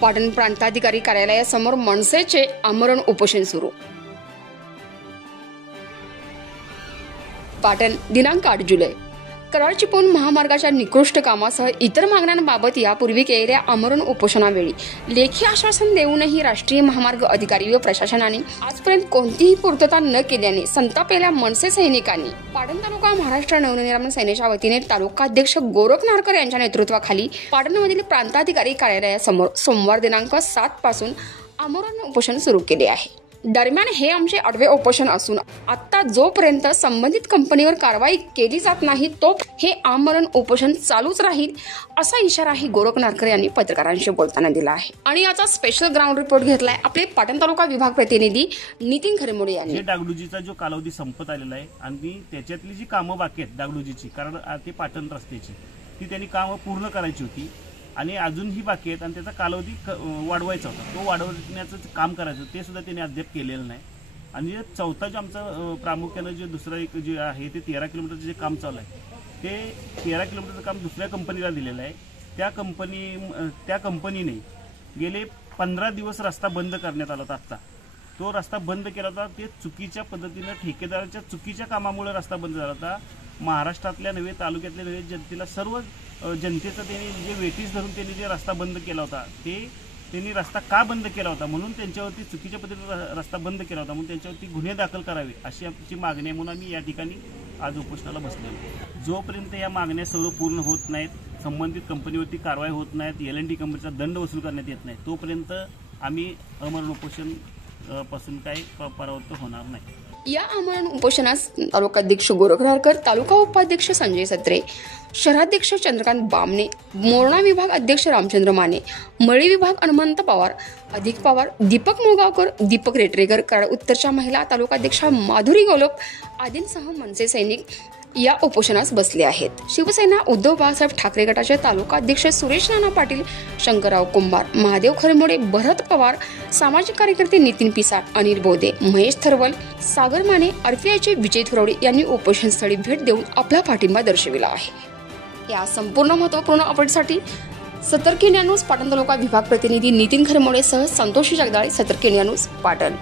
पाटण प्रांताधिकारी कार्यालयासमोर मनसेचे आमरण उपोषण सुरू। पाटण दिनांक 8 जुलै। कराड चिपळूण महामार्गाच्या निकृष्ट कामासह इतर मागण्यांबाबत यापूर्वी केलेल्या आमरण उपोषणावेळी लेखी आश्वासन देऊनही राष्ट्रीय महामार्ग अधिकारी व प्रशासनाने आजपर्यंत कोणतीही पूर्तता न केल्याने संतापलेल्या मनसे सैनिकांनी पाटण तालुका महाराष्ट्र नवनिर्माण सेनेच्या वतीने तालुकाध्यक्ष गोरख नारकर यांच्या नेतृत्वाखाली पाटणमधील प्रांताधिकारी कार्यालयासमोर सोमवार दिनांक 7 पासून आमरण उपोषण सुरू केले आहे। दरम्यान हे आमचे 8वे उपोषण असून आता जोपर्यंत संबंधित कंपनीवर कारवाई केली जात नाही तो हे आमरण उपोषण चालूच राहील असा इशाराही गोरख नारकर यांनी पत्रकारांशी बोलताना दिला आहे। आणि याचा स्पेशल ग्राउंड रिपोर्ट घेतलाय आपले पाटण तालुका विभाग प्रतिनिधी नितीन खरेमोडे यांनी। डागडुजीचा जो कालावधी संपत आलेला आहे आणि त्याच्यातली जी कामं बाकी आहेत डागडुजीची, कारण ते पाटण रस्त्याची ती त्यांनी कामं पूर्ण करायची होती आणि अजूनही बाकी आहेत आणि त्याचा कालावधी वाढवायचा होता, तो वाढवण्याचं काम करायचं ते सुद्धा त्यांनी अद्याप केलेलं नाही। आणि चौथा जो आमचा प्रामुख्यानं जे दुसरं एक जे आहे ते 13 किलोमीटरचं जे काम चालू आहे ते 13 किलोमीटरचं काम दुसऱ्या कंपनीला दिलेलं आहे। त्या कंपनीने गेले 15 दिवस रस्ता बंद करण्यात आला होता। आत्ता तो रस्ता बंद केला होता, ते चुकीच्या पद्धतीनं ठेकेदाराच्या चुकीच्या कामामुळे रस्ता बंद झाला होता। महाराष्ट्रातल्या नव्हे तालुक्यातल्या नव्हे जनतेला सर्व जनतेचं त्यांनी जे वेटीस धरून त्यांनी जे रस्ता बंद केला होता ते त्यांनी रस्ता का बंद केला होता म्हणून त्यांच्यावरती चुकीच्या पद्धतीने रस्ता बंद केला होता म्हणून त्यांच्यावरती गुन्हे दाखल करावे अशी आमची मागणी आहे। म्हणून आम्ही या ठिकाणी आज उपोषणाला बसलेलो। जोपर्यंत या मागण्या सर्व पूर्ण होत नाहीत, संबंधित कंपनीवरती कारवाई होत नाहीत, LNT कंपनीचा दंड वसूल करण्यात येत नाही तोपर्यंत आम्ही आमरण उपोषण पासून काही परावृत्त होणार नाही। या आमरण उपोषणास तालुकाध्यक्ष गोरख नारकर, तालुका उपाध्यक्ष संजय सत्रे, शहराध्यक्ष चंद्रकांत बामणे, मोरणा विभाग अध्यक्ष रामचंद्र माने, मळी विभाग हनुमंत पवार, अधिक पवार, दीपक मुळगावकर, दीपक रेटरेकर, कराड उत्तरच्या महिला तालुकाध्यक्षा माधुरी गोलप आदींसह मनसे सैनिक या उपोषणास बसले आहेत। शिवसेना उद्धव बाळासाहेब ठाकरे गटाचे तालुका अध्यक्ष सुरेश नाना पाटील, शंकरराव कुंभार, महादेव खरेमोडे, भरत पवार, सामाजिक कार्यकर्ते नितीन पिसाट, अनिल बोदे, महेश थरवल, सागर माने, अर्फियाचे विजय थुरवडे यांनी उपोषणस्थळी भेट देऊन आपला पाठिंबा दर्शविला आहे। या संपूर्ण महत्त्वपूर्ण अपडेटसाठी सतर्क इंडिया न्यूज पाटण तालुका विभाग प्रतिनिधी नितीन खरेमोडे सह संतोषी जगदाळे, सतर्क इंडिया न्यूज पाटण।